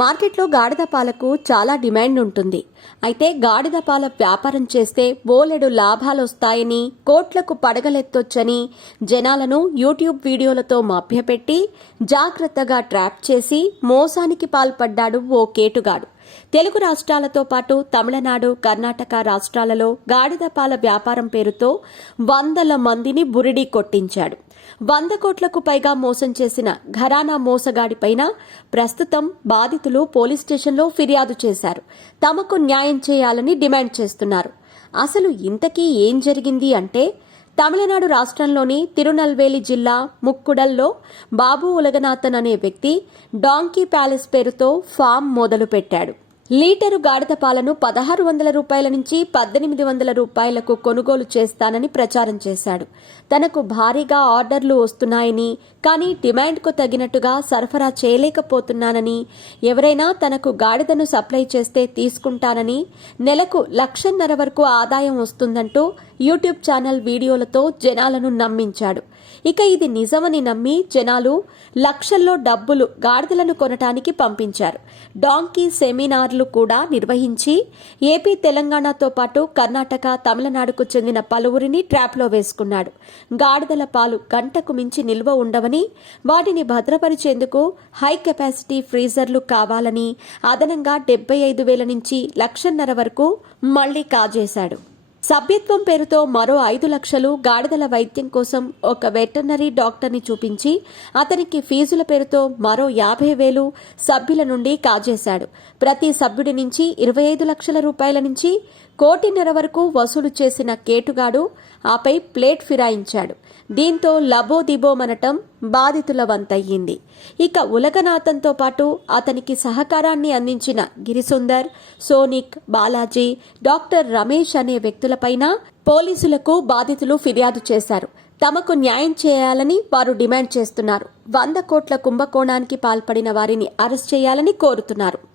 మార్కెట్లో గాడిద పాలకు చాలా డిమాండ్ ఉంటుంది. అయితే గాడిద పాల వ్యాపారం చేస్తే బోలెడు లాభాలొస్తాయని, కోట్లకు పడగలెత్తొచ్చని జనాలను యూట్యూబ్ వీడియోలతో మభ్యపెట్టి జాగ్రత్తగా ట్రాప్ చేసి మోసానికి పాల్పడ్డాడు ఓ కేటుగాడు. తెలుగు రాష్ట్రాలతో పాటు తమిళనాడు, కర్ణాటక రాష్ట్రాలలో గాడిద పాల వ్యాపారం పేరుతో వందల మందిని బురిడీ కొట్టించాడు. 100 కోట్లకు పైగా మోసం చేసిన ఘరానా మోసగాడిపైన ప్రస్తుతం బాధితులు పోలీస్ స్టేషన్లో ఫిర్యాదు చేశారు. తమకు న్యాయం చేయాలని డిమాండ్ చేస్తున్నారు. అసలు ఇంతకీ ఏం జరిగింది అంటే, తమిళనాడు రాష్ట్రంలోని తిరునల్వేలి జిల్లా ముక్కుడల్లో బాబు ఉలగనాథన్ అనే వ్యక్తి డాంకీ ప్యాలెస్ పేరుతో ఫామ్ మొదలుపెట్టాడు. లీటరు గాడిద పాలను 1600 రూపాయల నుంచి 1800 రూపాయలకు కొనుగోలు చేస్తానని ప్రచారం చేశాడు. తనకు భారీగా ఆర్డర్లు వస్తున్నాయని, కానీ డిమాండ్కు తగినట్టుగా సరఫరా చేయలేకపోతున్నానని, ఎవరైనా తనకు గాడిదను సప్లై చేస్తే తీసుకుంటానని, నెలకు 1,50,000 వరకు ఆదాయం వస్తుందంటూ యూట్యూబ్ ఛానల్ వీడియోలతో జనాలను నమ్మించాడు. ఇక ఇది నిజమని నమ్మి జనాలు లక్షల్లో డబ్బులు గాడిదలను కొనటానికి పంపించారు. డాంకీ సెమినార్లు కూడా నిర్వహించి ఏపీ, తెలంగాణతో పాటు కర్ణాటక, తమిళనాడుకు చెందిన పలువురిని ట్రాప్లో వేసుకున్నాడు. గాడిదల పాలు గంటకు మించి నిల్వ ఉండవని, వాటిని భద్రపరిచేందుకు హై కెపాసిటీ ఫ్రీజర్లు కావాలని అదనంగా 75,000 నుంచి 1,50,000 వరకు మళ్లీ కాజేశాడు. సభ్యత్వం పేరుతో మరో 5 లక్షలు గాడిదల వైద్యం కోసం ఒక వెటర్నరీ డాక్టర్ని చూపించి అతనికి ఫీజుల పేరుతో మరో 50,000 సభ్యుల నుండి కాజేశాడు. ప్రతి సభ్యుడి నుంచి 25 లక్షల రూపాయల నుంచి 1,50,000 వరకు వసూలు చేసిన కేటుగాడు ఆపై ప్లేట్ ఫిరాయించాడు. దీంతో లబోదిబోమనటం బాధితుల వంతయ్యింది. ఇక ఉలగనాథన్తో పాటు అతనికి సహకారాన్ని అందించిన గిరిసుందర్, సోనిక్, బాలాజీ, డాక్టర్ రమేష్ అనే వ్యక్తులపైన పోలీసులకు బాధితులు ఫిర్యాదు చేశారు. తమకు న్యాయం చేయాలని వారు డిమాండ్ చేస్తున్నారు. 100 కోట్ల కుంభకోణానికి పాల్పడిన వారిని అరెస్ట్ చేయాలని కోరుతున్నారు.